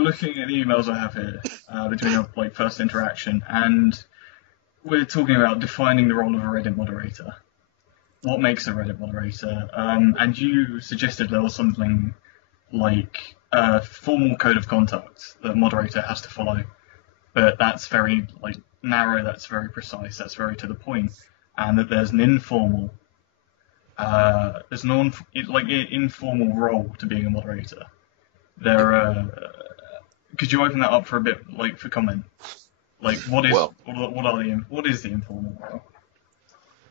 looking at the emails I have here between our first interaction, and we're talking about defining the role of a Reddit moderator. What makes a Reddit moderator? And you suggested there was something like a formal code of conduct that a moderator has to follow, but that's very narrow, that's very precise, that's very to the point, and that there's an informal informal role to being a moderator. Could you open that up for a bit, for comment? What is the informal role?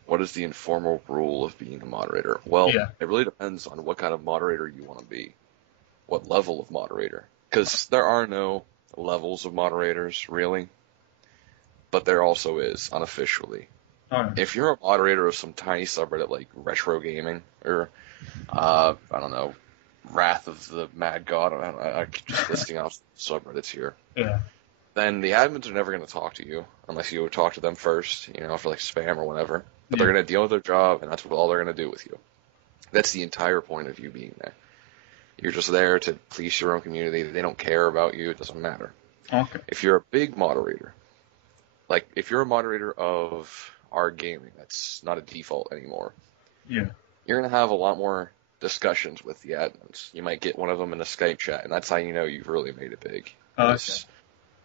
What is the informal rule of being a moderator? Well, Yeah. It really depends on what kind of moderator you want to be, what level of moderator. Because there are no levels of moderators, really, but there also is, unofficially. Oh. If you're a moderator of some tiny subreddit like retro gaming, or, I don't know, Wrath of the Mad God, I'm just listing off subreddits here, Yeah. then the admins are never going to talk to you unless you talk to them first, for spam or whatever. But Yeah. they're going to deal with their job, and that's all they're going to do with you. That's the entire point of you being there. You're just there to police your own community. They don't care about you. It doesn't matter. Okay. If you're a big moderator, if you're a moderator of our gaming, that's not a default anymore. Yeah. You're going to have a lot more discussions with the admins. You might get one of them in a Skype chat, and that's how you know you've really made it big. Okay.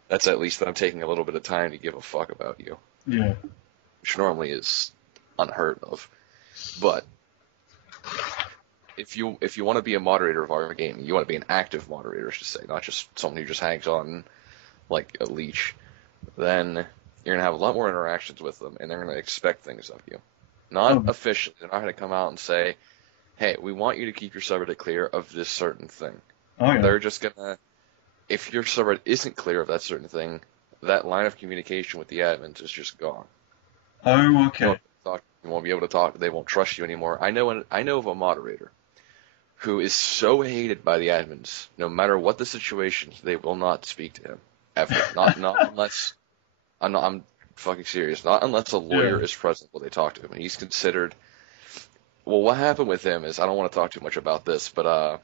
That's at least them taking a little bit of time to give a fuck about you. Yeah. Which normally is unheard of. But if you want to be a moderator of our game, you want to be an active moderator, I should say, not just someone who just hangs on like a leech, then you're going to have a lot more interactions with them, and they're going to expect things of you. Not officially. They're not going to come out and say, hey, we want you to keep your subreddit clear of this certain thing. Oh, yeah. They're just going to, if your subreddit isn't clear of that certain thing, that line of communication with the admins is just gone. Oh, okay. You won't be able to talk. They won't trust you anymore. I know of a moderator who is so hated by the admins, no matter what the situation, they will not speak to him ever. Not unless I'm fucking serious. Not unless a lawyer is present when they talk to him, and he's considered. Well, what happened with him is, I don't want to talk too much about this, but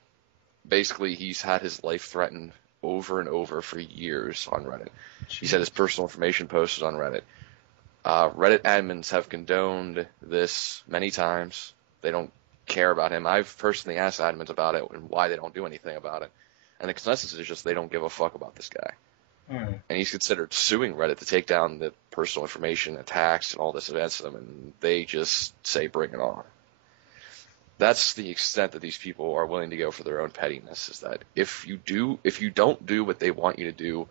basically he's had his life threatened over and over for years on Reddit. He's had his personal information posted on Reddit. Reddit admins have condoned this many times. They don't care about him. I've personally asked admins about it and why they don't do anything about it. And the consensus is just they don't give a fuck about this guy. Mm. And he's considered suing Reddit to take down the personal information attacks and all this against them, and they just say bring it on. That's the extent that these people are willing to go for their own pettiness, is that if you don't do what they want you to do,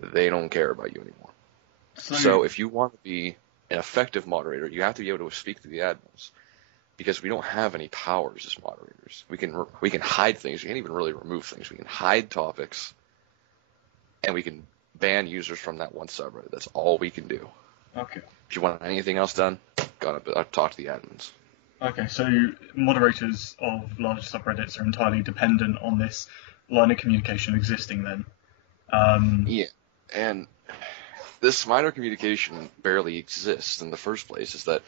they don't care about you anymore. So if you want to be an effective moderator, you have to be able to speak to the admins, because we don't have any powers as moderators. We can hide things. We can't even really remove things. We can hide topics, and we can ban users from that one subreddit. That's all we can do. Okay. If you want anything else done, gotta talk to the admins. Okay, so moderators of large subreddits are entirely dependent on this line of communication existing then. Yeah, and this line of communication barely exists in the first place, is that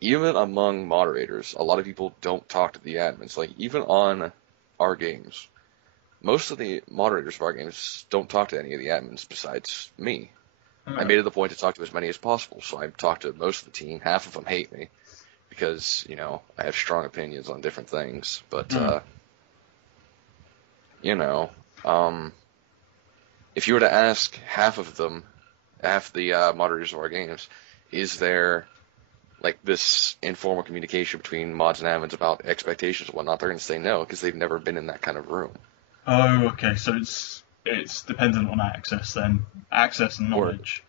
even among moderators, a lot of people don't talk to the admins. Even on our games, most of the moderators of our games don't talk to any of the admins besides me. I made it the point to talk to as many as possible, so I talk to most of the team. Half of them hate me because, I have strong opinions on different things. But, if you were to ask half the moderators of our games, is there this informal communication between mods and admins about expectations and whatnot, they're going to say no, because they've never been in that kind of room. Oh, okay, so it's dependent on access and knowledge.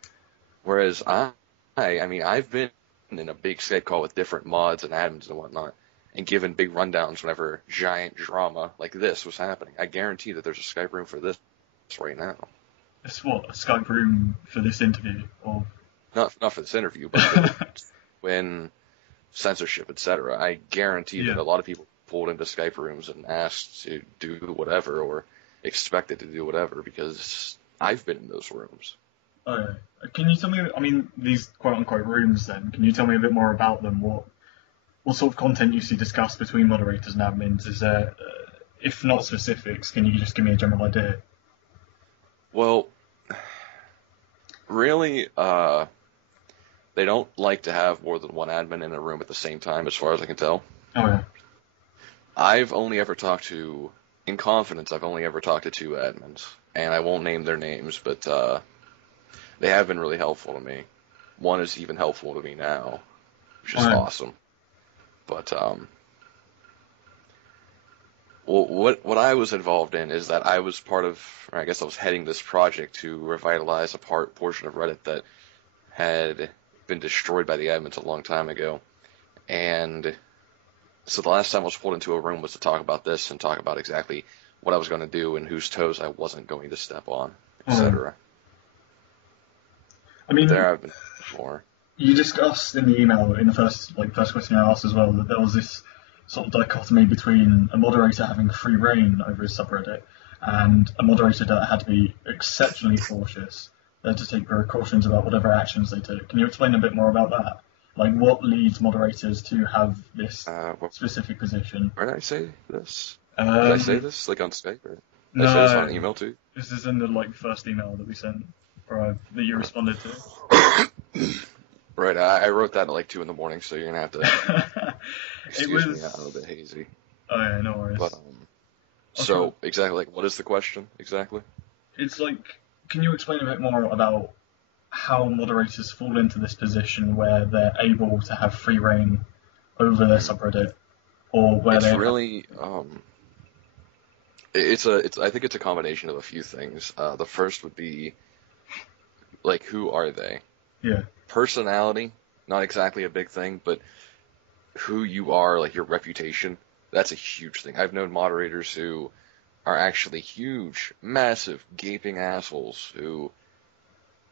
Whereas I've been in a big Skype call with different mods and admins and whatnot, and given big rundowns whenever giant drama like this was happening. I guarantee that there's a Skype room for this right now. It's what, a Skype room for this interview? Or Not for this interview, but when censorship, etc. I guarantee that a lot of people pulled into Skype rooms and asked to do whatever, or expected to do whatever, because I've been in those rooms. Okay. Can you tell me, these quote-unquote rooms then, can you tell me a bit more about them? What sort of content you see discussed between moderators and admins? Is there, if not specifics, can you just give me a general idea? Well, really, they don't like to have more than one admin in a room at the same time, as far as I can tell. Oh yeah. I've only ever talked to, in confidence, I've only ever talked to two admins, and I won't name their names, but they have been really helpful to me. One is even helpful to me now, which is awesome. But well, what I was involved in is that I was part of, or I guess I was heading this project to revitalize a portion of Reddit that had been destroyed by the admins a long time ago, and so the last time I was pulled into a room was to talk about this and talk about exactly what I was going to do and whose toes I wasn't going to step on, etc. I mean, there I've been before. You discussed in the email, in the first question I asked as well, that there was this sort of dichotomy between a moderator having free reign over his subreddit and a moderator that had to be exceptionally cautious. They had to take precautions about whatever actions they took. Can you explain a bit more about that? Like, what leads moderators to have this specific position? Where did I say this? Did I say this, like, on Skype? Or did I say this on email, too? This is in the, first email that we sent, or that you responded to. Right, I wrote that at, 2 in the morning, so you're going to have to excuse me, I'm a little bit hazy. Oh, yeah, no worries. But, so, exactly, what is the question, exactly? It's can you explain a bit more about how moderators fall into this position where they're able to have free reign over their subreddit, or where it's really I think it's a combination of a few things. The first would be who are they? Yeah. Personality, not exactly a big thing, but who you are, your reputation, that's a huge thing. I've known moderators who are actually huge, massive, gaping assholes who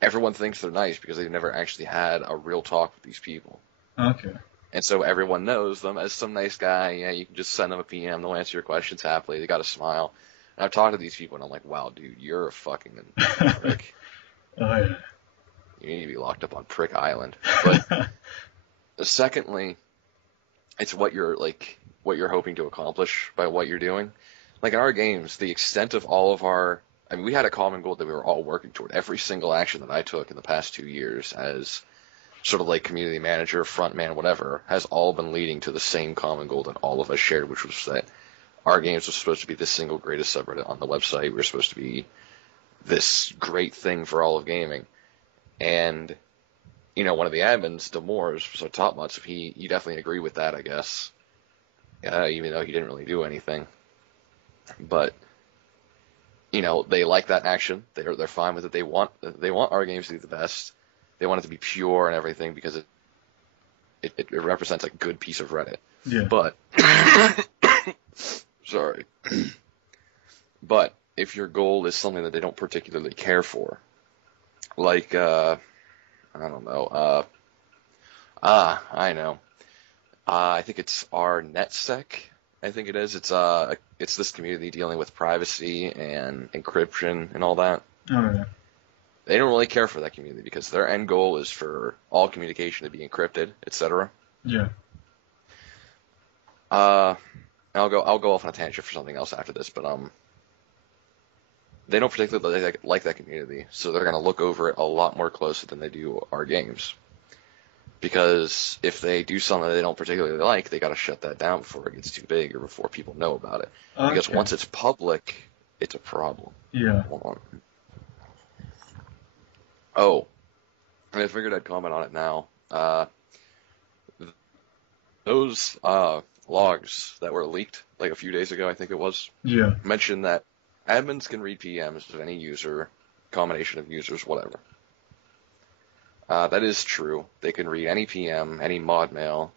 everyone thinks they're nice because they've never actually had a real talk with these people. Okay. And so everyone knows them as some nice guy. Yeah, you can just send them a PM. They'll answer your questions happily. They got a smile. And I've talked to these people, and I'm like, wow, dude, you're a fucking prick. Oh, yeah. You need to be locked up on Prick Island. But secondly, it's what you're hoping to accomplish by what you're doing. In our games, the extent of all of our... I mean, we had a common goal that we were all working toward. Every single action that I took in the past 2 years as sort of community manager, front man, whatever, has all been leading to the same common goal that all of us shared, which was that our games were supposed to be the single greatest subreddit on the website. We were supposed to be this great thing for all of gaming. And, one of the admins, Demores, so Top Mutts, he definitely agreed with that, I guess. Even though he didn't really do anything. But... they like that action. They're fine with it. They want our games to be the best. They want it to be pure and everything because it represents a good piece of Reddit. Yeah. But sorry. But if your goal is something that they don't particularly care for, I don't know. I know. I think it's our NetSec. I think it is. It's this community dealing with privacy and encryption and all that. Oh, yeah. They don't really care for that community because their end goal is for all communication to be encrypted, etc. Yeah. I'll go off on a tangent for something else after this, but they don't particularly like that community, so they're gonna look over it a lot more closely than they do our games. Because if they do something that they don't particularly like, they got to shut that down before it gets too big or before people know about it. Okay. Because once it's public, it's a problem. Yeah. Hold on. Oh, I figured I'd comment on it now. Those logs that were leaked a few days ago, I think it was, mentioned that admins can read PMs of any user, combination of users, whatever. That is true. They can read any PM, any mod mail,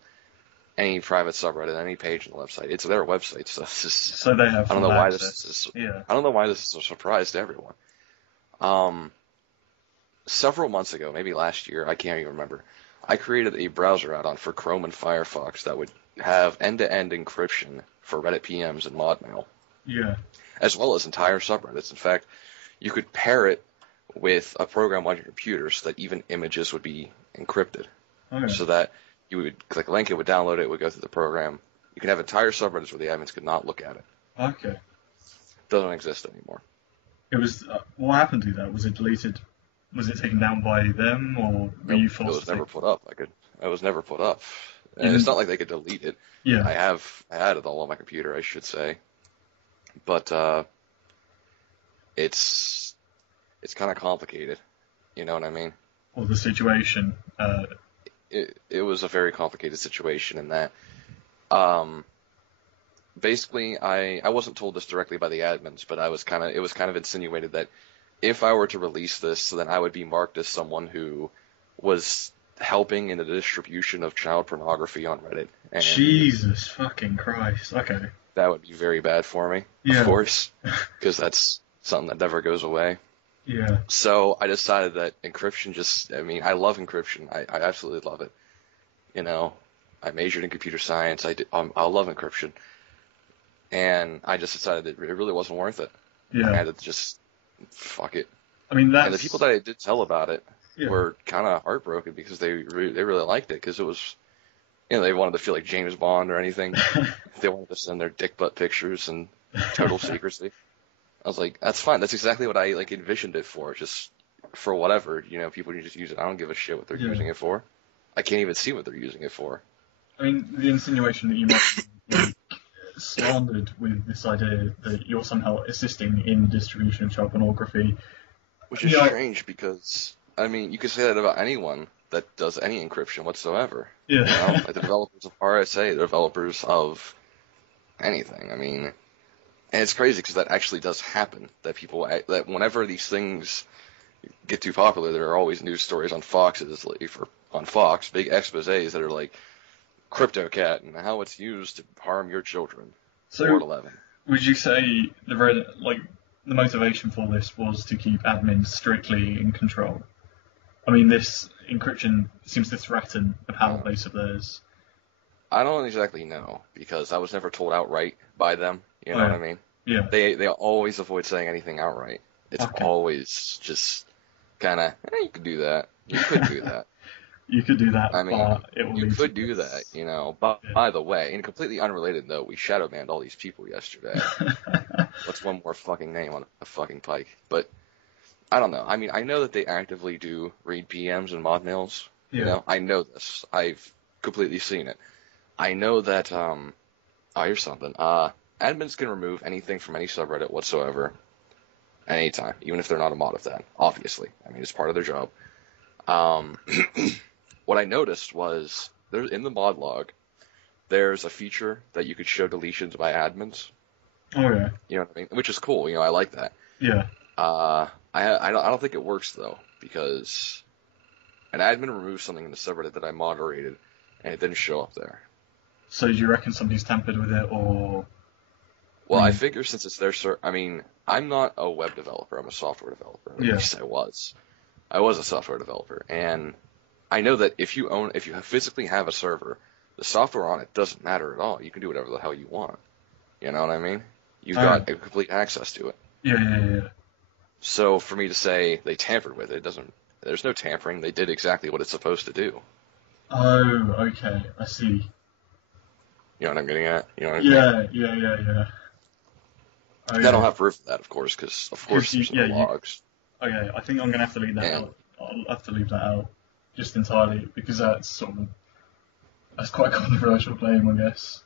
any private subreddit, any page on the website. It's their website, so this is. So they have. I don't know why this is. Yeah. I don't know why this is a surprise to everyone. Several months ago, maybe last year, I can't even remember. I created a browser add-on for Chrome and Firefox that would have end-to-end encryption for Reddit PMs and mod mail. Yeah. As well as entire subreddits. In fact, you could pair it with a program on your computer so that even images would be encrypted. Okay. So that you would click a link, it would download it, it would go through the program. You can have entire subreddits where the admins could not look at it. Okay. Doesn't exist anymore. It was. What happened to that? Was it deleted? Was it taken down by them, or were Nope, you it forced was to take? never put up. I was never put up. You And it's didn't. not like they could delete it. Yeah. I had it all on my computer, I should say. But it's kind of complicated. You know what I mean? Or the situation. It was a very complicated situation in that um, basically I wasn't told this directly by the admins, but it was kind of insinuated that if I were to release this, then I would be marked as someone who was helping in the distribution of child pornography on Reddit, and Jesus fucking Christ. Okay. that would be very bad for me, of Yeah. course, because that's something that never goes away. Yeah. So I decided that encryption I mean, I love encryption. I absolutely love it. You know, I majored in computer science. I love encryption. And I just decided that it really wasn't worth it. I Yeah. had to just fuck it. I mean, And the people that I did tell about it Yeah. were kind of heartbroken because they really liked it because it was, they wanted to feel like James Bond or anything. They wanted to send their dick butt pictures and total secrecy. I was like, that's fine. That's exactly what I like envisioned it for. Just for whatever, people can just use it. I don't give a shit what they're Yeah. using it for. I can't even see what they're using it for. I mean, the insinuation that you might be like, slandered with this idea that you're somehow assisting in the distribution of child pornography. Which is Yeah. strange because, I mean, you could say that about anyone that does any encryption whatsoever. Yeah. Like the developers of RSA, the developers of anything. I mean, and it's crazy because that actually does happen. That whenever these things get too popular, there are always news stories on on Fox, big exposés that are like CryptoCat and how it's used to harm your children. So, 411. would you say the motivation for this was to keep admins strictly in control? I mean, this encryption seems to threaten the power base of theirs. I don't exactly know because I was never told outright by them. You know what I mean? Yeah. They always avoid saying anything outright. It's Okay. always just kind of, you could do that. You could do that. You could do that, I mean, but it will you lead could to do this. that, But Yeah. by the way, in a completely unrelated note, we shadow banned all these people yesterday. What's one more fucking name on a fucking pike? But I don't know. I mean, I know that they actively do read PMs and mod mails. Yeah. I know this. I've completely seen it. I know that, here's something. Admins can remove anything from any subreddit whatsoever, anytime, even if they're not a mod of that, obviously. I mean, it's part of their job. What I noticed was, in the mod log, there's a feature that you could show deletions by admins. Oh yeah. You know what I mean? Which is cool. I like that. Yeah. I don't think it works though, because an admin removed something in the subreddit that I moderated, and it didn't show up there. So do you reckon somebody's tampered with it, or? Well, I figure since it's their I mean, I'm not a web developer. I'm a software developer. At Yeah. least I was. I was a software developer, and I know that if you physically have a server, the software on it doesn't matter at all. You can do whatever the hell you want. You know what I mean? You've got complete access to it. Yeah. So for me to say they tampered with it, there's no tampering. They did exactly what it's supposed to do. Oh, okay. I see. You know what I'm getting at? You know what I mean? Yeah. Oh, I don't have proof of that, of course, because there's no logs. Okay, I think I'm gonna have to leave that out. I'll have to leave that out just entirely because that's quite a controversial claim, I guess,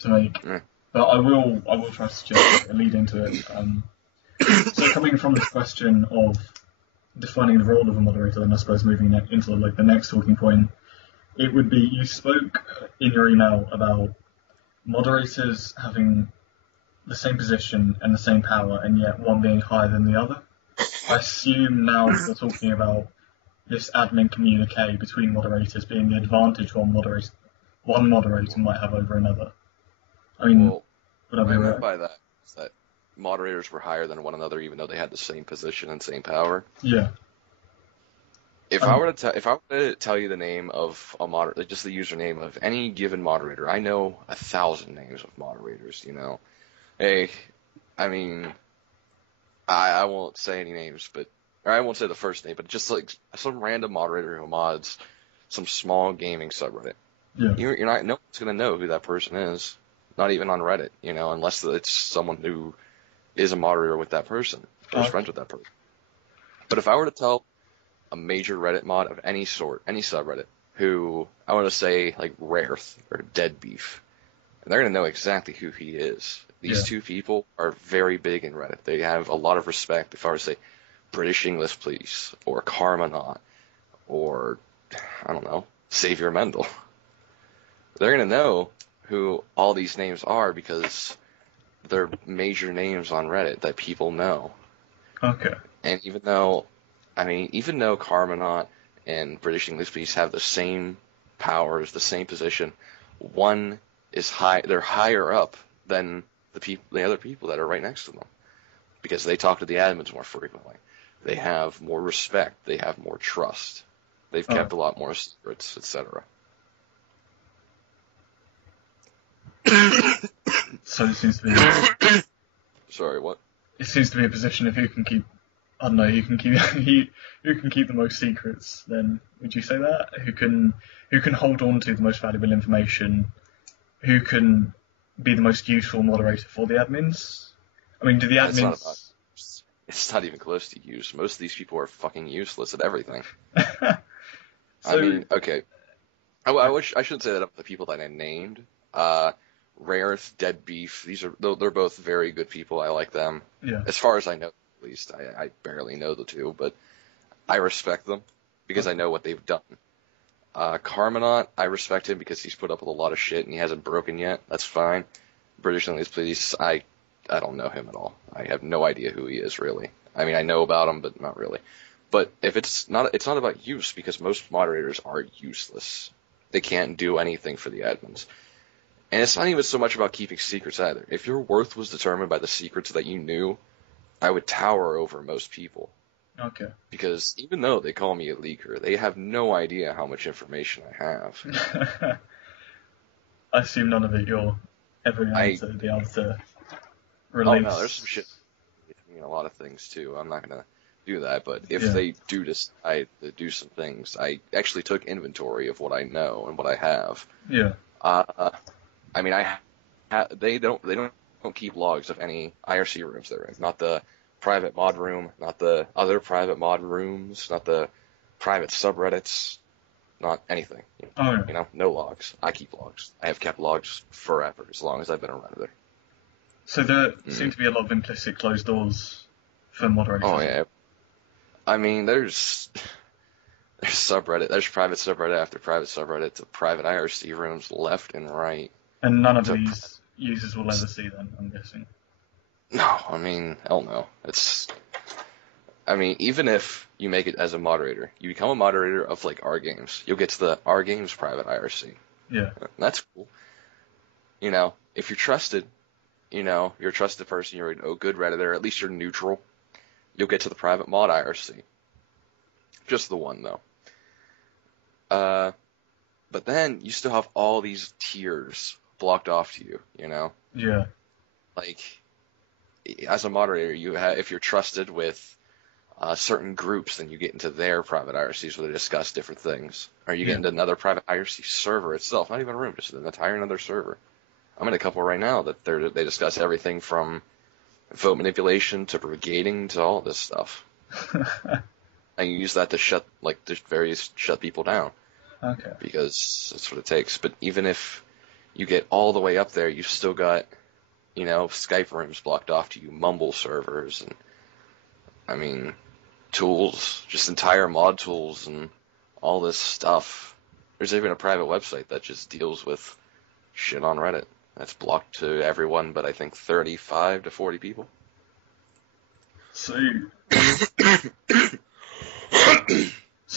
to make. Yeah. But I will try to suggest and lead into it. So coming from this question of defining the role of a moderator, then I suppose moving into the next talking point, it would be you spoke in your email about moderators having the same position and the same power, and yet one being higher than the other. I assume now we're talking about this admin communique between moderators being the advantage one moderator might have over another. I mean, Well, would I what be I meant right? by that is that moderators were higher than one another, even though they had the same position and same power. Yeah. If I were to tell you the name of a moderator, just the username of any given moderator, I know 1,000 names of moderators. Hey, I mean, I won't say any names, or I won't say the first name, but just like some random moderator who mods some small gaming subreddit. Yeah. You're not, no one's gonna know who that person is, not even on Reddit, unless it's someone who is a moderator with that person, or is friends with that person. But if I were to tell a major Reddit mod of any sort, any subreddit, who I want to say like Rareth or Dead Beef, and they're going to know exactly who he is. These two people are very big in Reddit. They have a lot of respect. If I were to say British English Police or Karmanaut or, I don't know, Savior Mendel, they're going to know who all these names are because they're major names on Reddit that people know. Okay. And even though Karmanaut and British English Police have the same powers, the same position, one is they're higher up than the other people that are right next to them, because they talk to the admins more frequently. They have more respect. They have more trust. They've kept a lot more secrets, etc. So it seems to be. Sorry, what? It seems to be a position of who can keep. I don't know. Who can keep the most secrets? Then would you say that? Who can hold on to the most valuable information? Who can be the most useful moderator for the admins? I mean, do the admins? It's not even close to use. Most of these people are fucking useless at everything. So, I mean, okay. I shouldn't say that of the people that I named. Rareth, Dead Beef. They're both very good people. I like them. Yeah. As far as I know, at least. I barely know the two, but I respect them because I know what they've done. Karmanaut, I respect him because he's put up with a lot of shit and he hasn't broken yet. That's fine. British English Police, I don't know him at all. I have no idea who he is, really. I mean, I know about him, but not really. But if it's not about use, because most moderators are useless. They can't do anything for the admins. And it's not even so much about keeping secrets either. If your worth was determined by the secrets that you knew, I would tower over most people. Okay. Because even though they call me a leaker, they have no idea how much information I have. I assume none of it you're ever going to be able to release. Oh no, there's some shit between a lot of things too. I'm not going to do that, but if they do decide to do some things, I actually took inventory of what I know and what I have. Yeah. I mean, they don't keep logs of any IRC rooms they're in. Not the private mod room, not the other private mod rooms, not the private subreddits, not anything. You know, no logs. I keep logs. I have kept logs forever, as long as I've been a Redditor. So there seem to be a lot of implicit closed doors for moderators. Oh yeah. I mean, there's subreddit, there's private subreddit after private subreddit to private IRC rooms left and right. And none of these users will ever see them, I'm guessing. No, I mean, hell no. Even if you make it as a moderator, you become a moderator of like our games, you'll get to the our games private IRC. Yeah. That's cool. You know, if you're trusted, you're a trusted person, you're a good Redditor, at least you're neutral, you'll get to the private mod IRC. Just the one, though. But then you still have all these tiers blocked off to you, Yeah. Like, as a moderator, if you're trusted with certain groups, then you get into their private IRCs where they discuss different things. Or you get into another private IRC server itself, not even a room, just an entire another server. I'm in a couple right now that they discuss everything from vote manipulation to brigading to all this stuff. And you use that to shut people down. Okay. Because that's what it takes. But even if you get all the way up there, you've still got, Skype rooms blocked off to you, Mumble servers, and, tools, just entire mod tools and all this stuff. There's even a private website that just deals with shit on Reddit. That's blocked to everyone but I think 35 to 40 people. So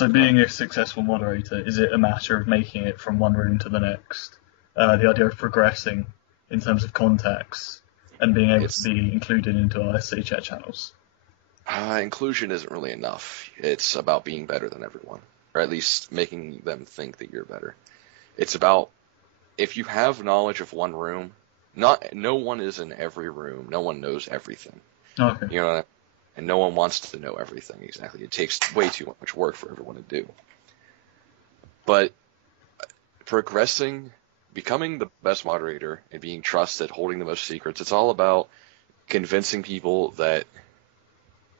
being a successful moderator, is it a matter of making it from one room to the next? The idea of progressing in terms of contacts and being able to be included into our SC chat channels? Inclusion isn't really enough. It's about being better than everyone, or at least making them think that you're better. It's about, if you have knowledge of one room, no one is in every room. No one knows everything. Okay. And no one wants to know everything exactly. It takes way too much work for everyone to do. But progressing, becoming the best moderator, and being trusted, holding the most secrets, it's all about convincing people that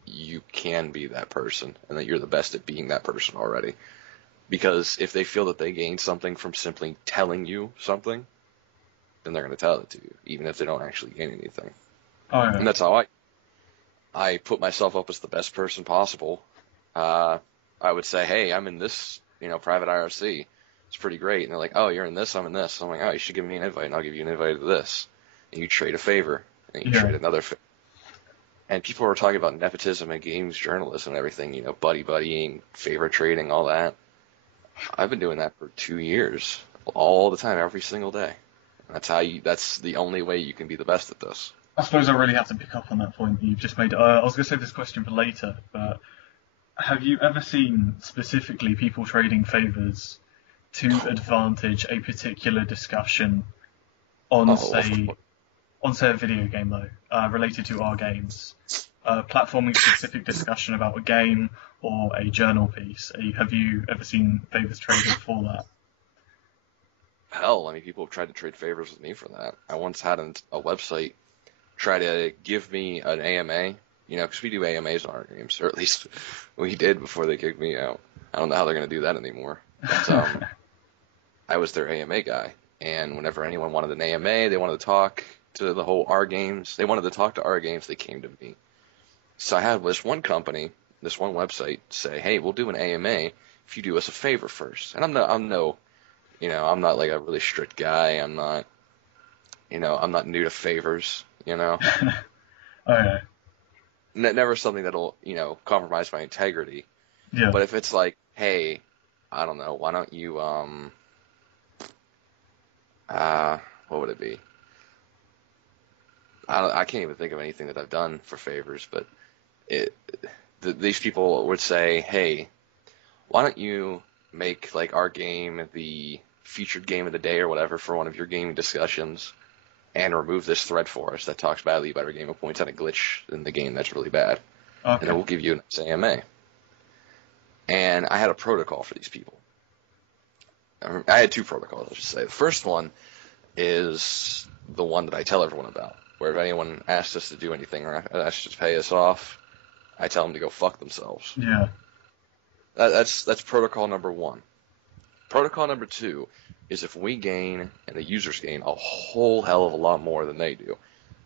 you can be that person and that you're the best at being that person already. Because if they feel that they gain something from simply telling you something, then they're going to tell it to you, even if they don't actually gain anything. Oh, yeah. And that's how I put myself up as the best person possible. I would say, hey, I'm in this, private IRC. It's pretty great. And they're like, oh, you're in this, I'm in this. I'm like, oh, you should give me an invite, and I'll give you an invite to this. And you trade a favor, and you trade another favor. And people were talking about nepotism and games journalism and everything, buddying, favor trading, all that. I've been doing that for 2 years, all the time, every single day. That's the only way you can be the best at this. I suppose I really have to pick up on that point that you've just made. I was going to save this question for later, but have you ever seen specifically people trading favors to advantage a particular discussion on, say, a video game, though, related to our games? Platforming specific discussion about a game or a journal piece. Have you ever seen favors traded for that? Hell, I mean, people have tried to trade favors with me for that. I once had a website try to give me an AMA, because we do AMAs on our games, or at least we did before they kicked me out. I don't know how they're going to do that anymore. But, I was their AMA guy, and whenever anyone wanted an AMA, they wanted to talk to the whole R Games. They wanted to talk to R Games, they came to me. So I had this one company, this one website say, hey, we'll do an AMA if you do us a favor first. And I'm not like a really strict guy. I'm not new to favors, Okay. Never something that'll, compromise my integrity. Yeah. But if it's like, hey, I don't know, why don't you, what would it be? I can't even think of anything that I've done for favors, but these people would say, hey, why don't you make like our game the featured game of the day or whatever for one of your gaming discussions, and remove this thread for us that talks badly about our game and points out a glitch in the game that's really bad. Okay. And then we'll give you an AMA. And I had a protocol for these people. I had 2 protocols, I should say. The first one is the one that I tell everyone about, where if anyone asks us to do anything or asks us to pay us off, I tell them to go fuck themselves. Yeah. That's protocol number 1. Protocol number 2 is if we gain and the users gain a whole hell of a lot more than they do.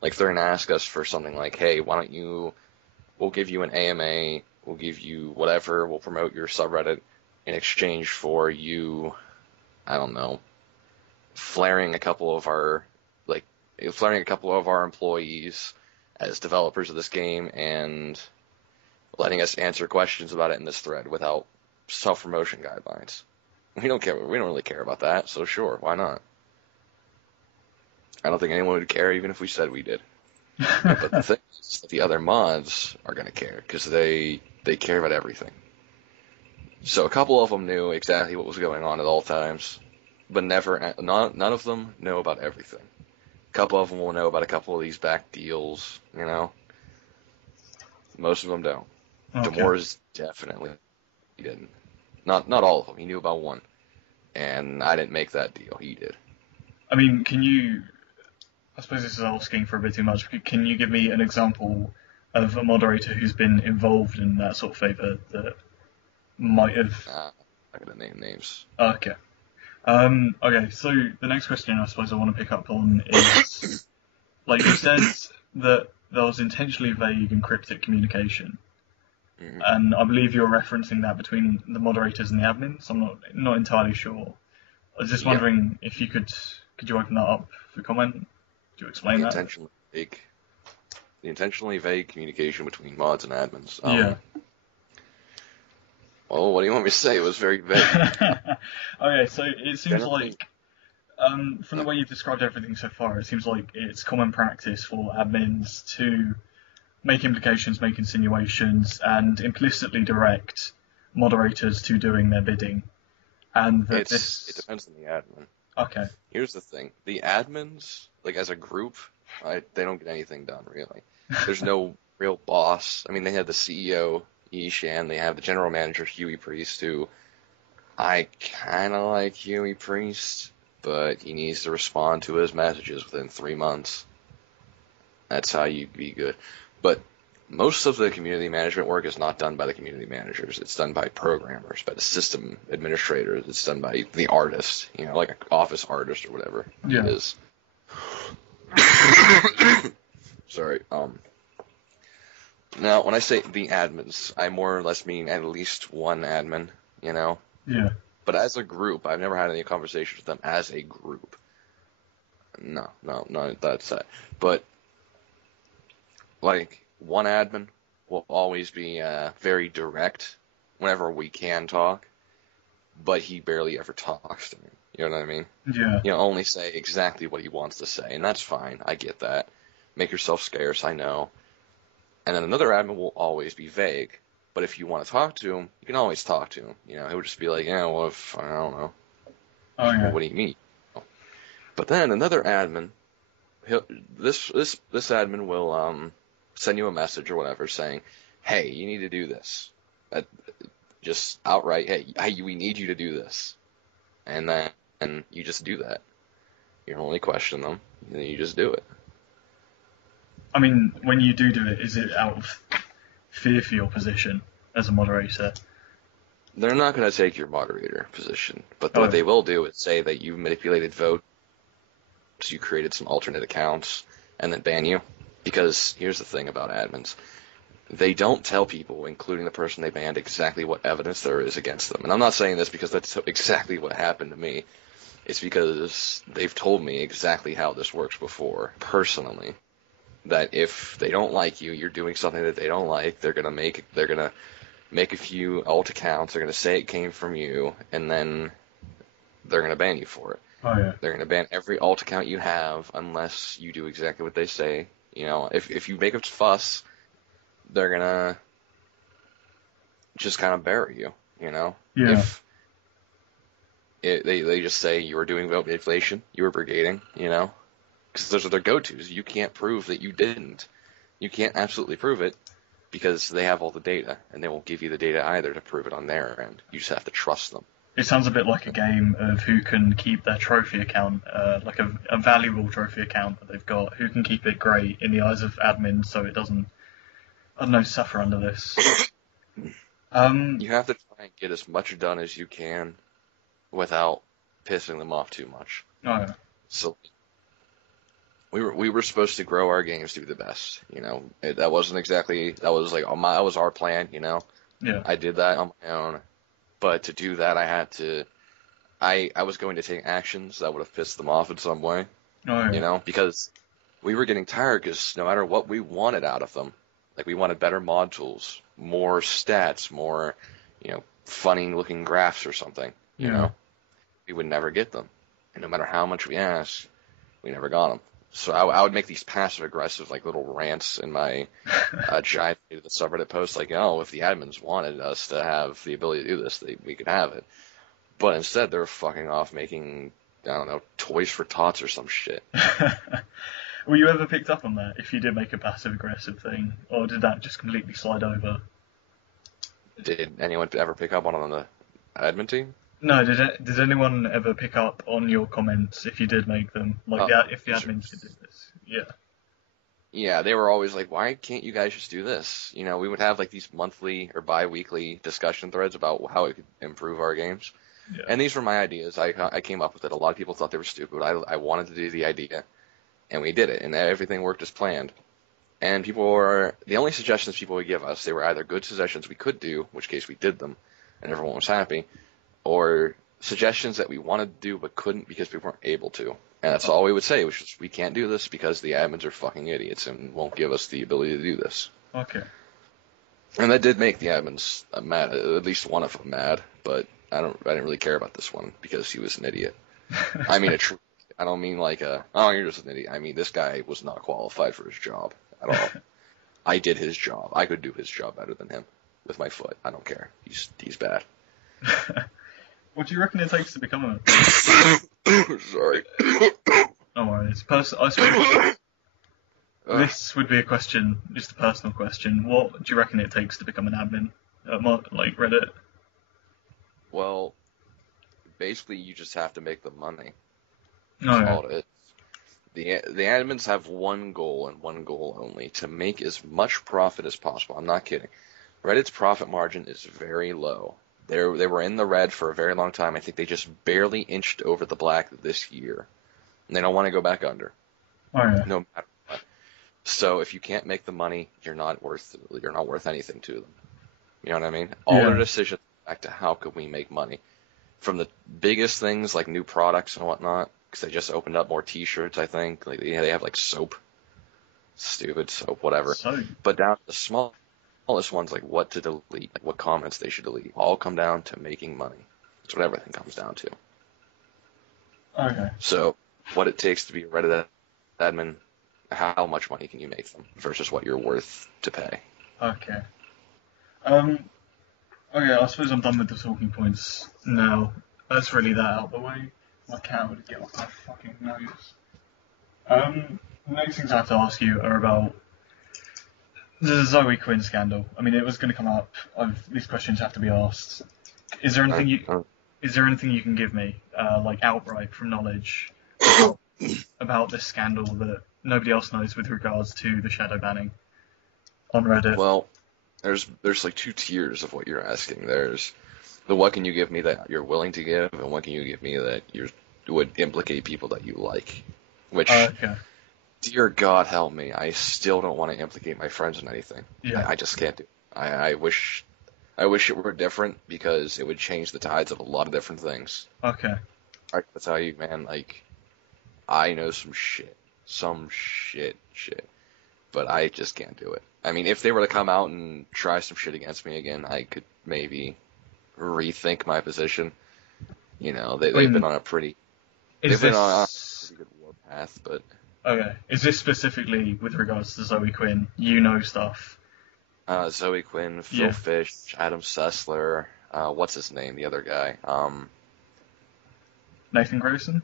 Like, they're going to ask us for something like, hey, we'll give you an AMA, we'll give you whatever, we'll promote your subreddit in exchange for you, I don't know, flaring a couple of our employees as developers of this game and letting us answer questions about it in this thread without self-promotion guidelines. We don't care. We don't really care about that, so sure, why not? I don't think anyone would care even if we said we did. But the thing is that the other mods are going to care because they care about everything. So a couple of them knew exactly what was going on at all times, but none of them know about everything. A couple of them will know about a couple of these back deals, Most of them don't. Okay. Demores definitely didn't. Not all of them. He knew about one. And I didn't make that deal. He did. I mean, I suppose this is asking for a bit too much. Can you give me an example of a moderator who's been involved in that sort of favor that might have... I'm going to name names. Okay. Okay, so the next question I suppose I want to pick up on is, like you said, that there was intentionally vague and cryptic communication. Mm-hmm. And I believe you're referencing that between the moderators and the admins. I'm not entirely sure. I was just wondering if you could you open that up for comment? Could you explain that? The intentionally vague communication between mods and admins. Yeah. Well, what do you want me to say? It was very vague. Okay, so it seems like, from the way you've described everything so far, it seems like it's common practice for admins to make implications, make insinuations, and implicitly direct moderators to doing their bidding. And that it depends on the admin. Okay. Here's the thing. The admins, like as a group, they don't get anything done, really. There's no real boss. I mean, they have the CEO, Yishan. They have the general manager, Huey Priest, who I kind of like Huey Priest, but he needs to respond to his messages within 3 months. That's how you be good. But most of the community management work is not done by the community managers. It's done by programmers, by the system administrators. It's done by the artist, like an office artist or whatever Yeah. it is. Sorry. Now, when I say the admins, I more or less mean at least one admin, Yeah. But as a group, I've never had any conversations with them as a group. No, that's that. But, like, one admin will always be very direct whenever we can talk, but he barely ever talks to me. You know what I mean? Yeah. He'll only say exactly what he wants to say, and that's fine. I get that. Make yourself scarce, I know. And then another admin will always be vague. But if you want to talk to him, you can always talk to him. He'll just be like, yeah, well, if, I don't know. Oh, yeah. Well, what do you mean? But then another admin, this admin will send you a message or whatever saying, hey, you need to do this. Just outright, hey, we need you to do this. And then you just do that. You don't only question them, and then you just do it. I mean, when you do it, is it out of fear for your position as a moderator? They're not going to take your moderator position, but what they will do is say that you manipulated votes, you created some alternate accounts, and then ban you. Because here's the thing about admins. They don't tell people, including the person they banned, exactly what evidence there is against them. And I'm not saying this because that's exactly what happened to me. It's because they've told me exactly how this works before, personally. That if they don't like you, you're doing something that they don't like, they're gonna make a few alt accounts, they're gonna say it came from you, and then they're gonna ban you for it. Oh, yeah. They're gonna ban every alt account you have unless you do exactly what they say. If you make a fuss, they're gonna just kind of bury you. Yeah. If they just say you were doing vote manipulation, you were brigading, because those are their go-tos. You can't prove that you didn't. You can't absolutely prove it because they have all the data, and they won't give you the data either to prove it on their end. You just have to trust them. It sounds a bit like a game of who can keep their trophy account, like a valuable trophy account that they've got, who can keep it great in the eyes of admins so it doesn't, I don't know, suffer under this. You have to try and get as much done as you can without pissing them off too much. Oh, yeah. So we were supposed to grow our games to be the best. That wasn't exactly, that was like that was our plan. Yeah. I did that on my own, but to do that I was going to take actions that would have pissed them off in some way. Oh, yeah. Because we were getting tired because no matter what we wanted out of them, like we wanted better mod tools, more stats, more, funny looking graphs or something, we would never get them. And no matter how much we asked, we never got them. So I would make these passive aggressive, like little rants in my giant the subreddit post, like, if the admins wanted us to have the ability to do this, we could have it. But instead, they're fucking off making, I don't know, toys for tots or some shit. Were you ever picked up on that, if you did make a passive-aggressive thing, or did that just completely slide over? Did anyone ever pick up on the admin team? No, did anyone ever pick up on your comments if you did make them? Like, if the admins did this? Yeah. Yeah, they were always like, why can't you guys just do this? We would have like these monthly or bi-weekly discussion threads about how it could improve our games. Yeah. And these were my ideas. I came up with it. A lot of people thought they were stupid. I wanted to do the idea. And we did it, and everything worked as planned. And the only suggestions people would give us, they were either good suggestions we could do, in which case we did them, and everyone was happy, or suggestions that we wanted to do but couldn't because we weren't able to. And that's all we would say, which is, we can't do this because the admins are fucking idiots and won't give us the ability to do this. Okay. And that did make the admins mad, at least one of them mad, but I didn't really care about this one because he was an idiot. I mean, I don't mean like you're just an idiot. I mean, this guy was not qualified for his job at all. I did his job. I could do his job better than him with my foot. I don't care. He's bad. What do you reckon it takes to become a... Sorry. No worries. I suppose this would be a question, just a personal question. What do you reckon it takes to become an admin at like Reddit? Well, basically you just have to make the money. Oh, That's yeah. all it is. The admins have one goal and one goal only, to make as much profit as possible. I'm not kidding. Reddit's profit margin is very low. They were in the red for a very long time. I think they just barely inched over the black this year. And they don't want to go back under. Oh, yeah. No matter what. So if you can't make the money, you're not worth anything to them. You know what I mean? All Yeah. their decisions back to how could we make money. From the biggest things like new products and whatnot, because they just opened up more T-shirts, I think. Like they have like soap, stupid soap, whatever. So, But down to the smallest ones, like what to delete, like what comments they should delete, all come down to making money. That's what everything comes down to. okay. So what it takes to be a Reddit admin, how much money can you make them versus what you're worth to pay. Okay. Okay, I suppose I'm done with the talking points now. That's really that out of the way. My cat would get off my fucking nose. The next things I have to ask you are about the Zoe Quinn scandal. I mean, it was going to come up. These questions have to be asked. Is there anything you can give me, like outright from knowledge, about this scandal that nobody else knows with regards to the shadow banning on Reddit? Well, there's like two tiers of what you're asking. There's the what can you give me that you're willing to give, and what can you give me that would implicate people that you like. Which, Okay. dear God help me, I still don't want to implicate my friends in anything. Yeah. I just can't do it. I wish it were different, because it would change the tides of a lot of different things. Okay. I can tell you, man, like, I know some shit, but I just can't do it. I mean, if they were to come out and try some shit against me again, I could maybe rethink my position. You know, they've been on a pretty good warpath, but Okay. Is this specifically with regards to Zoe Quinn? You know stuff. Zoe Quinn, Phil Yeah. Fish, Adam Sessler, what's his name, the other guy? Nathan Grayson?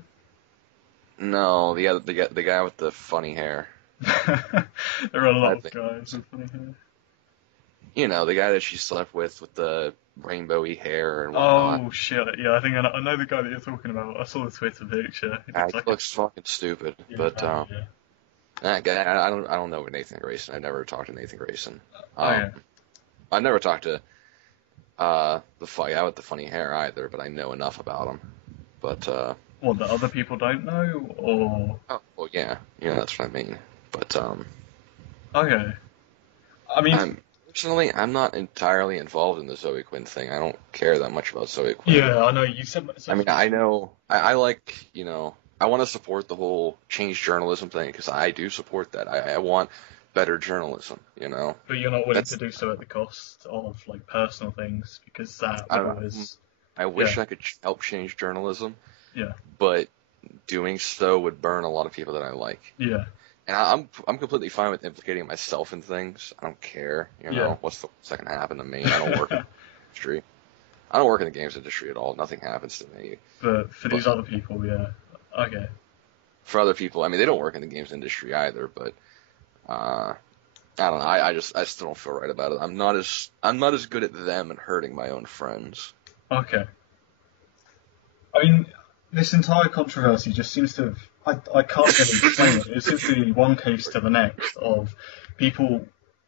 No, the guy with the funny hair. There are a lot I of think- guys with funny hair. You know, the guy that she slept with the rainbowy hair and whatnot. Oh shit! Yeah, I think I know the guy that you're talking about. I saw the Twitter picture. It looks He like looks fucking stupid, yeah, but yeah. that guy, I don't know Nathan Grayson. I've never talked to Nathan Grayson. Yeah. I've never talked to the guy with the funny hair either, but I know enough about him. But What, that other people don't know, or oh, well, yeah, that's what I mean. But okay. I mean, personally, I'm not entirely involved in the Zoe Quinn thing. I don't care that much about Zoe Quinn. yeah, I know you said. I mean, I know, I like, I want to support the whole change journalism thing, because I do support that. I want better journalism, But you're not willing That's- to do so at the cost of like personal things, because that I don't know. always. I wish Yeah. I could help change journalism, Yeah. but doing so would burn a lot of people that I like. Yeah. And I'm completely fine with implicating myself in things. I don't care, Yeah. what's going to happen to me. I don't work in the industry. I don't work in the games industry at all. Nothing happens to me. But for these other people, yeah. Okay. For other people, I mean, they don't work in the games industry either, but I don't know. I still don't feel right about it. I'm not as good at them and hurting my own friends. Okay. I mean, this entire controversy just seems to have. I can't really explain it. It seems to be one case to the next of people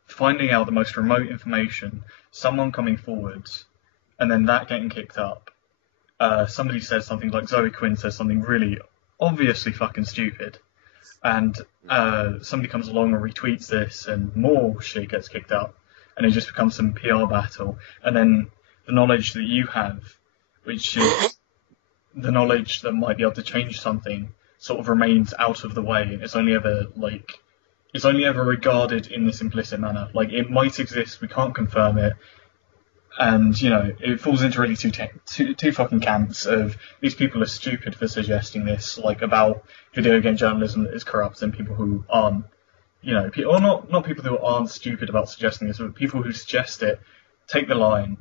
finding out the most remote information, someone coming forwards, and then that getting kicked up. Somebody says something like Zoe Quinn says something really obviously fucking stupid, and somebody comes along and retweets this, and more shit gets kicked up, and it just becomes some PR battle. And then the knowledge that you have, which is the knowledge that might be able to change something, sort of remains out of the way, and it's only ever regarded in this implicit manner. Like, it might exist, we can't confirm it, and it falls into really two fucking camps of these people are stupid for suggesting this, like about video game journalism that is corrupt, and people who aren't, or not people who aren't stupid about suggesting this, but people who suggest it, take the line,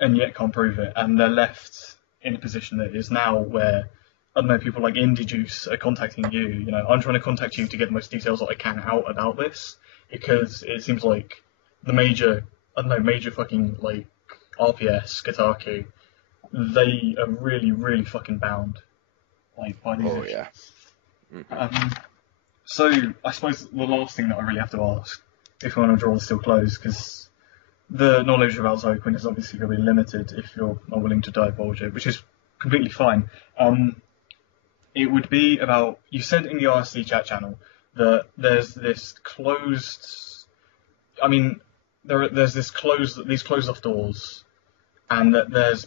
and yet can't prove it, and they're left in a position that is now where, I don't know, people like Indie Juice are contacting you. I'm trying to contact you to get the most details that I can out about this, because it seems like the major fucking, like, RPS, Kotaku, they are really, really fucking bound, like, by these issues. Yeah. Mm-hmm. So I suppose the last thing that I really have to ask, if you want to draw still close, because the knowledge about Zoquin is obviously going to be limited if you're not willing to divulge it, which is completely fine. It would be about, you said in the RSC chat channel that there's this closed, I mean, there's these closed off doors, and that there's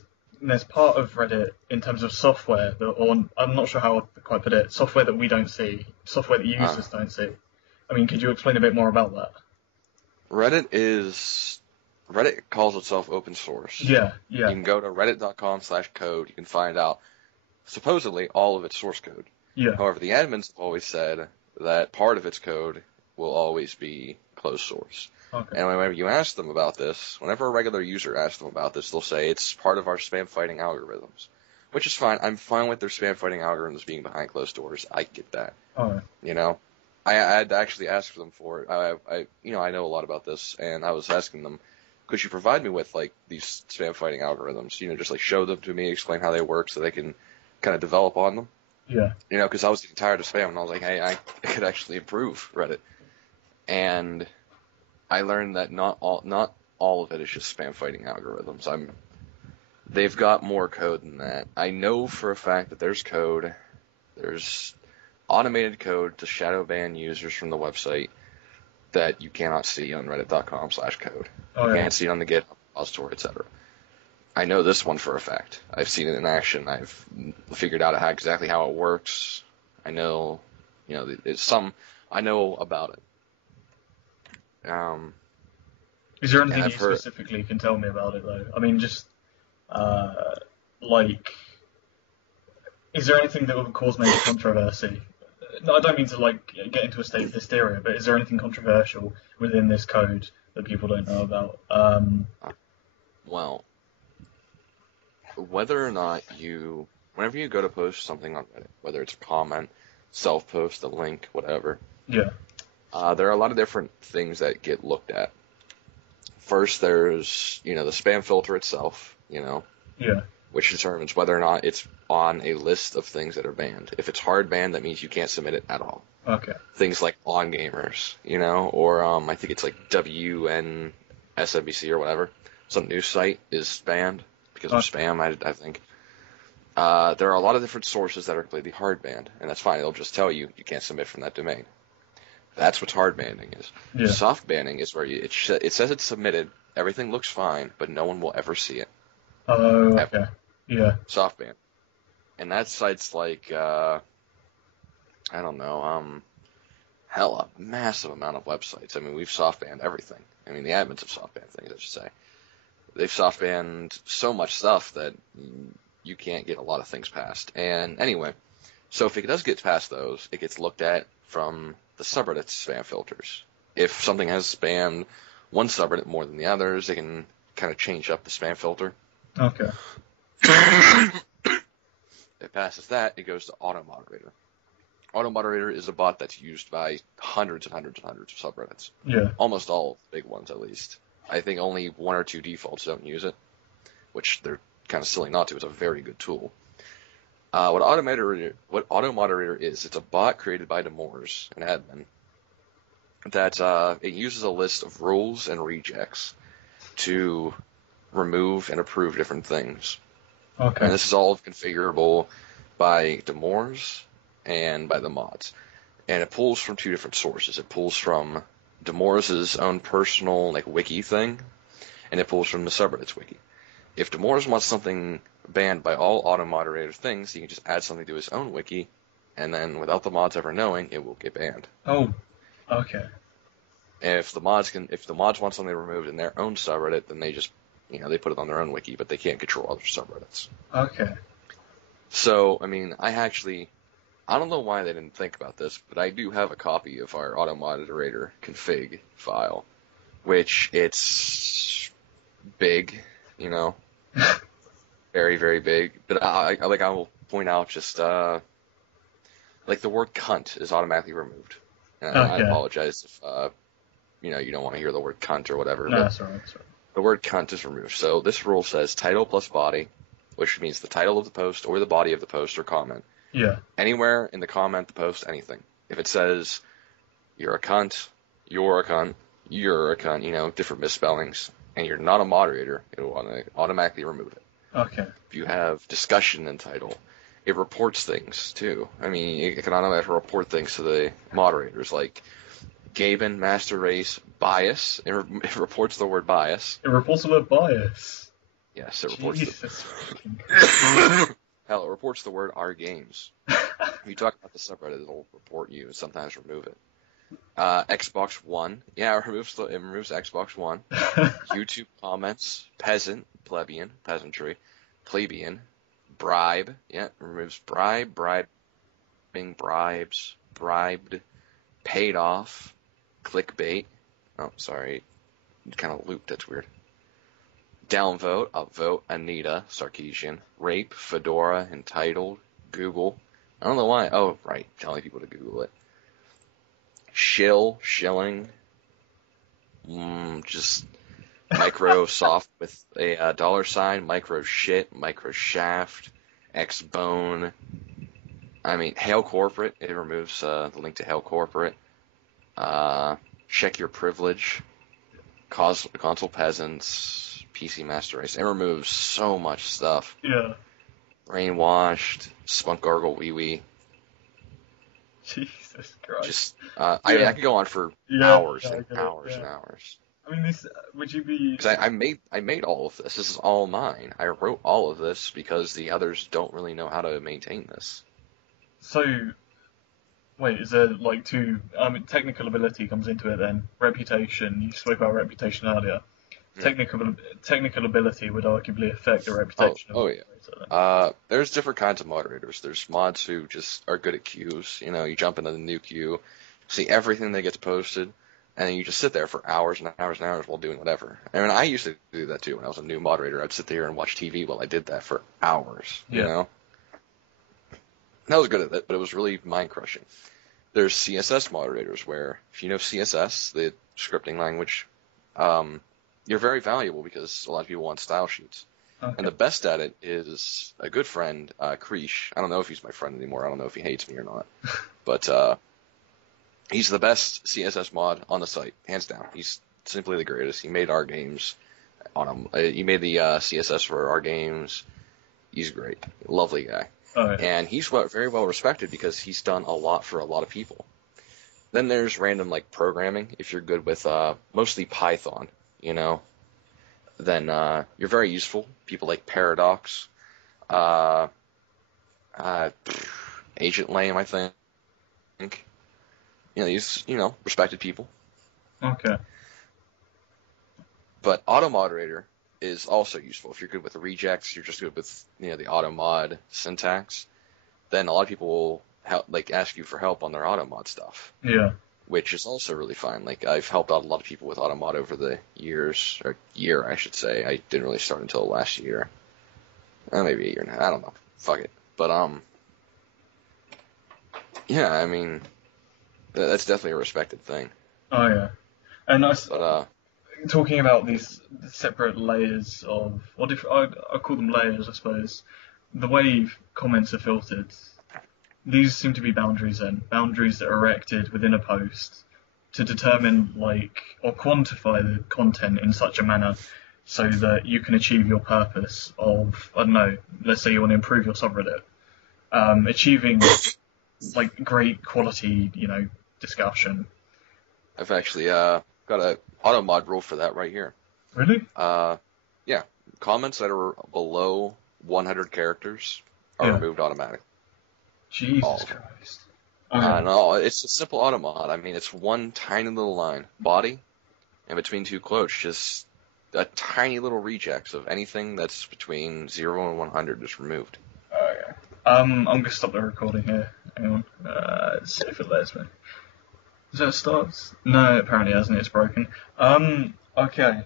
part of Reddit in terms of software that, or I'm not sure how to quite put it, software that we don't see, software that users don't see. I mean, could you explain a bit more about that? Reddit calls itself open source. Yeah. You can go to reddit.com/code. You can find out supposedly all of its source code. Yeah. However, the admins have always said that part of its code will always be closed source. Okay. And whenever you ask them about this, whenever a regular user asks them about this, they'll say it's part of our spam fighting algorithms, which is fine. I'm fine with their spam fighting algorithms being behind closed doors. I get that. Alright. You know, I had to actually ask them for it. I know a lot about this, and I was asking them, could you provide me with like these spam fighting algorithms? Just like show them to me, explain how they work, so they can kind of develop on them. Yeah. Because I was getting tired of spam, and I was like, hey, I could actually improve Reddit. And I learned that not all of it is just spam fighting algorithms. They've got more code than that. I know for a fact that there's automated code to shadow ban users from the website that you cannot see on reddit.com/code. Oh, you yeah. can't see it on the GitHub repository, etc. I know this one for a fact. I've seen it in action. I've figured out exactly how it works. I know, I know about it. Is there anything I've you heard- specifically can tell me about it though? I mean, just is there anything that would cause major controversy? No, I don't mean to get into a state of hysteria, but is there anything controversial within this code that people don't know about? Well, whether or not whenever you go to post something on Reddit, whether it's a comment, self-post, a link, whatever, Yeah. there are a lot of different things that get looked at. First, there's, the spam filter itself, Yeah. which determines whether or not it's on a list of things that are banned. If it's hard banned, that means you can't submit it at all. Okay. Things like On Gamers, or I think it's like WNSNBC or whatever. Some news site is banned because of spam, I think. There are a lot of different sources that are completely hard banned, and that's fine. It'll just tell you can't submit from that domain. That's what hard banning is. Yeah. Soft banning is where it says it's submitted, everything looks fine, but no one will ever see it. Oh, okay. Yeah. Soft ban. And that's sites like, I don't know, a massive amount of websites. I mean, we've soft banned everything. I mean, the admins have soft banned things, I should say. They've soft banned so much stuff that you can't get a lot of things past. And anyway, so if it does get past those, it gets looked at from the subreddit spam filters. If something has spammed one subreddit more than the others, they can kind of change up the spam filter. Okay. It passes that, it goes to AutoModerator. AutoModerator is a bot that's used by hundreds and hundreds and hundreds of subreddits. Yeah. Almost all big ones, at least. I think only one or two defaults don't use it, which they're kind of silly not to. It's a very good tool. What AutoModerator is, it's a bot created by Demors, an admin, that it uses a list of rules and rejects to remove and approve different things. Okay. And this is all configurable by Demors and by the mods. And it pulls from two different sources. It pulls from Demors' own personal wiki thing, and it pulls from the subreddit's wiki. If Demors wants something banned by all AutoModerator things, he can just add something to his own wiki, and then without the mods ever knowing, it will get banned. Oh, okay. And if the mods want something removed in their own subreddit, then they just they put it on their own wiki, but they can't control other subreddits. Okay. So, I mean, I don't know why they didn't think about this, but I do have a copy of our AutoModerator config file, which it's big, very, very big. But I will point out just, the word cunt is automatically removed. And I apologize if, you don't want to hear the word cunt or whatever. No, but that's all right. the word cunt is removed. So this rule says title plus body, which means the title of the post or the body of the post or comment. Yeah. Anywhere in the comment, the post, anything. If it says you're a cunt, you're a cunt, you're a cunt, different misspellings, and you're not a moderator, it will automatically remove it. Okay. If you have discussion in title, it reports things too. I mean, it can automatically report things to the moderators, like Gaben, Master Race, bias. It reports the word bias. It reports the word bias. Yes, it reports Jesus. Hell, it reports the word our games. If you talk about the subreddit, it'll report you and sometimes remove it. Xbox One. Yeah, it removes Xbox One. YouTube comments. Peasant, plebeian, peasantry. Plebeian. Bribe. Yeah, it removes bribe, bribing, bribes, bribed, paid off, clickbait. Oh, sorry. Kind of looped, that's weird. Downvote, upvote, Anita, Sarkeesian, rape, Fedora, entitled, Google. I don't know why. Oh, right, telling people to Google it. Shill, shilling, just Microsoft with a dollar sign, micro shit, micro shaft, Xbone. I mean, Hail Corporate, it removes the link to Hail Corporate. Check your privilege, console peasants, PC Master Race. It removes so much stuff. Yeah. Brainwashed, Spunk Gargle Wee Wee. Jesus Christ. Just, I could go on for hours and hours and hours. I mean, this, would you be... Because I made all of this. This is all mine. I wrote all of this because the others don't really know how to maintain this. So, wait, is there like two... technical ability comes into it then. Reputation, you spoke about reputation earlier. Technical ability would arguably affect the reputation of the moderator. There's different kinds of moderators. There's mods who just are good at queues. You jump into the new queue, see everything that gets posted, and then you just sit there for hours and hours and hours while doing whatever. I mean, I used to do that too when I was a new moderator. I'd sit there and watch TV while I did that for hours, you know? And I was good at it, but it was really mind-crushing. There's CSS moderators where, if you know CSS, the scripting language, you're very valuable because a lot of people want style sheets. Okay. And the best at it is a good friend, Krish. I don't know if he's my friend anymore. I don't know if he hates me or not. But he's the best CSS mod on the site, hands down. He's simply the greatest. He made our games on him. He made the CSS for our games. He's great. Lovely guy. Oh, yeah. And he's very well respected because he's done a lot for a lot of people. Then there's random like programming. If you're good with mostly Python, then you're very useful. People like Paradox, Agent Lame, I think. These, respected people. Okay. But Auto Moderator is also useful. If you're good with the rejects, you're just good with, the auto mod syntax, then a lot of people will ask you for help on their auto mod stuff. Yeah. Which is also really fine. Like, I've helped out a lot of people with auto mod over the years, or year, I should say. I didn't really start until last year. Maybe a year now. I don't know. Fuck it. But, yeah, I mean, that's definitely a respected thing. Oh, yeah. And talking about these separate layers of, I call them layers, I suppose. The way comments are filtered, these seem to be boundaries then. Boundaries that are erected within a post to determine, or quantify the content in such a manner so that you can achieve your purpose of, I don't know, let's say you want to improve your subreddit. Achieving, great quality, discussion. I've actually got a auto mod rule for that right here. Really? Yeah. Comments that are below 100 characters are removed automatically. Jesus Christ. No, it's a simple auto mod. I mean, it's one tiny little line, body, and between two quotes, just a tiny little rejects of anything that's between 0 and 100 is removed. Okay. I'm going to stop the recording here. Hang on. Let's see if it lets me. Does that start? No, apparently it hasn't. It's broken. Okay.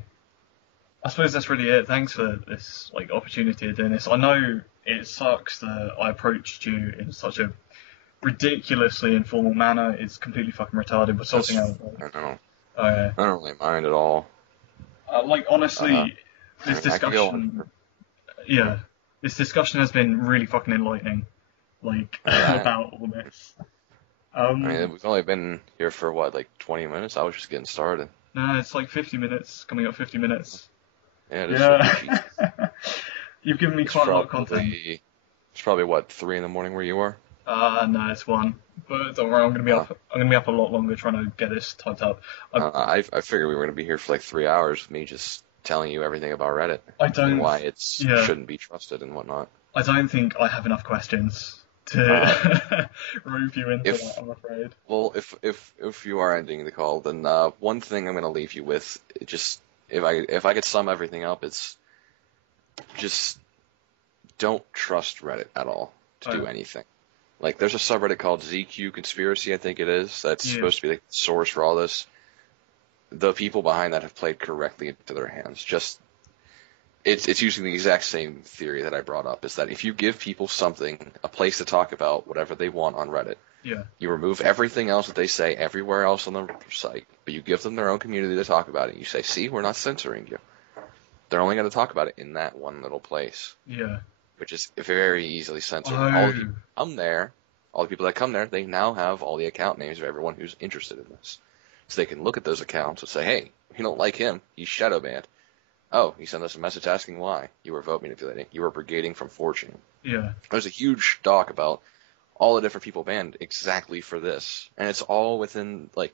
I suppose that's really it. Thanks for this opportunity of doing this. I know it sucks that I approached you in such a ridiculously informal manner. It's completely fucking retarded. We're sorting out. I know. Oh, yeah. I don't really mind at all. Honestly, this discussion. Yeah, this discussion has been really fucking enlightening. About all this. I Um, mean, we've only been here for what, like 20 minutes? I was just getting started. no, it's like 50 minutes, coming up 50 minutes. Yeah, it is 50. Yeah. Jeez. You've given me It's quite a lot of content. probably, it's probably what, 3 in the morning where you are? No, it's one. But don't worry, Uh, I'm gonna be up a lot longer trying to get this typed up. I, I figured we were going to be here for like 3 hours with me just telling you everything about Reddit I and don't, why it yeah, shouldn't be trusted and whatnot. I don't think I have enough questions Uh, to rope you into that, if I'm afraid. Well, if you are ending the call, then one thing I'm going to leave you with, it just if I could sum everything up, it's just don't trust Reddit at all to do Oh, anything. Like, there's a subreddit called ZQ Conspiracy, I think it is, that's yeah, supposed to be like the source for all this. The people behind that have played correctly into their hands. Just it's using the exact same theory that I brought up, is that if you give people something, a place to talk about whatever they want on Reddit, yeah, you remove everything else that they say everywhere else on the site, but you give them their own community to talk about it. You say, see, we're not censoring you. They're only going to talk about it in that one little place, yeah. which is very easily censored. And Oh, all the people that come there, they now have all the account names of everyone who's interested in this. So they can look at those accounts and say, hey, we don't like him. He's shadow banned. Oh, he sent us a message asking why. You were vote manipulating. You were brigading from 4chan. yeah. There's a huge doc about all the different people banned exactly for this. And it's all within, like,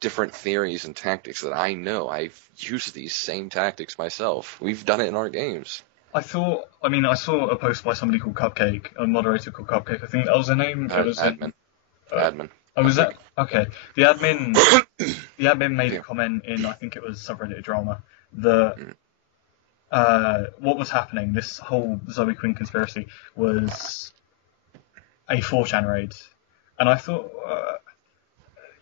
different theories and tactics that I know. I've used these same tactics myself. We've done it in our games. I saw a post by somebody called Cupcake, a moderator called Cupcake. I think that was her name. It was Admin. uh, Admin, oh, I was that think. okay? The admin made a Yeah. comment in, I think it was subreddit drama, that Mm. what was happening. This whole Zoe Quinn conspiracy was a 4chan raid, and I thought,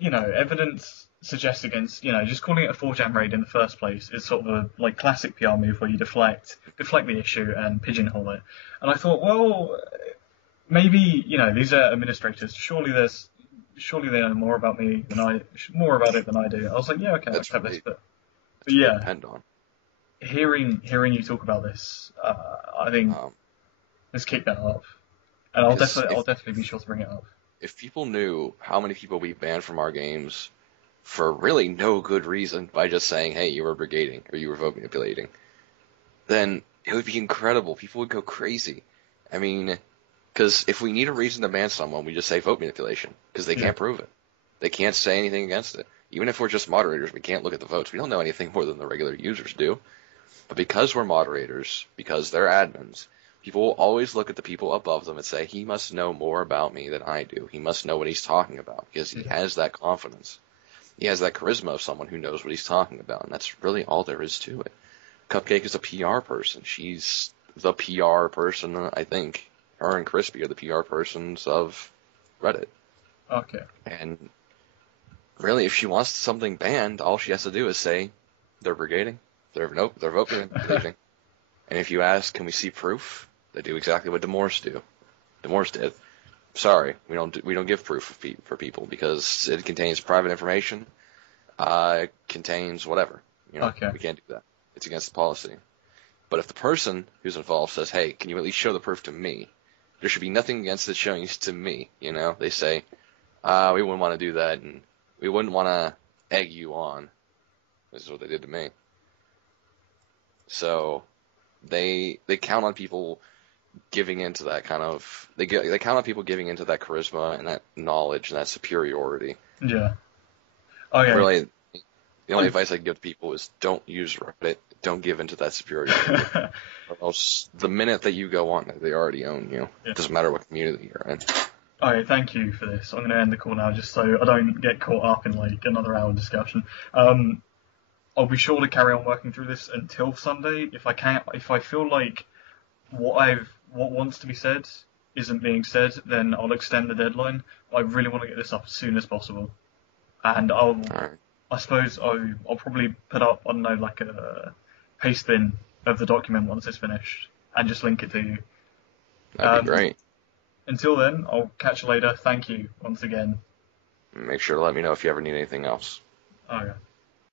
evidence suggests against, just calling it a 4chan raid in the first place is sort of a like classic PR move where you deflect the issue and pigeonhole it. And I thought, well, maybe these are administrators. Surely they know more about me than more about it than I do. I was like, yeah, okay, I'll That's accept this, really, but that's really yeah, depend on. hearing you talk about this, I think Um, let's kick that up, and because I'll definitely be sure to bring it up. if people knew how many people we banned from our games for really no good reason by just saying, hey, you were brigading or you were vote manipulating, then it would be incredible. People would go crazy. I mean, because if we need a reason to ban someone, we just say vote manipulation because they Yeah, can't prove it. They can't say anything against it. Even if we're just moderators, we can't look at the votes. We don't know anything more than the regular users do. But because we're moderators, because they're admins, people will always look at the people above them and say, he must know more about me than I do. He must know what he's talking about because he yeah. has that confidence. He has that charisma of someone who knows what he's talking about, and that's really all there is to it. Cupcake is a PR person. She's the PR person, I think. Her and Crispy are the PR persons of Reddit. Okay. And really, if she wants something banned, all she has to do is say they're brigading, they're vote manipulating. And if you ask, can we see proof? They do exactly what Demorse do. Demorse did. Sorry, we don't give proof for people because it contains private information. It contains whatever. Okay. We can't do that. It's against the policy. But if the person who's involved says, hey, can you at least show the proof to me? There should be nothing against it showing it to me. They say, we wouldn't want to do that, and we wouldn't want to egg you on. This is what they did to me. So they count on people giving into that kind of they count on people giving into that charisma and that knowledge and that superiority. Yeah. Okay. Really, the only advice I give to people is don't use Reddit. Don't give into that superiority. Or else the minute that you go on it, they already own you. Yeah. It doesn't matter what community you're in. Okay, thank you for this. I'm going to end the call now just so I don't get caught up in like another hour discussion. I'll be sure to carry on working through this until Sunday. If I feel like what wants to be said isn't being said, then I'll extend the deadline. I really want to get this up as soon as possible, and All right. I suppose I'll probably put up, I don't know, like a paste bin of the document once it's finished, and just link it to you. That'd be great. Until then, I'll catch you later. Thank you once again. Make sure to let me know if you ever need anything else. Okay.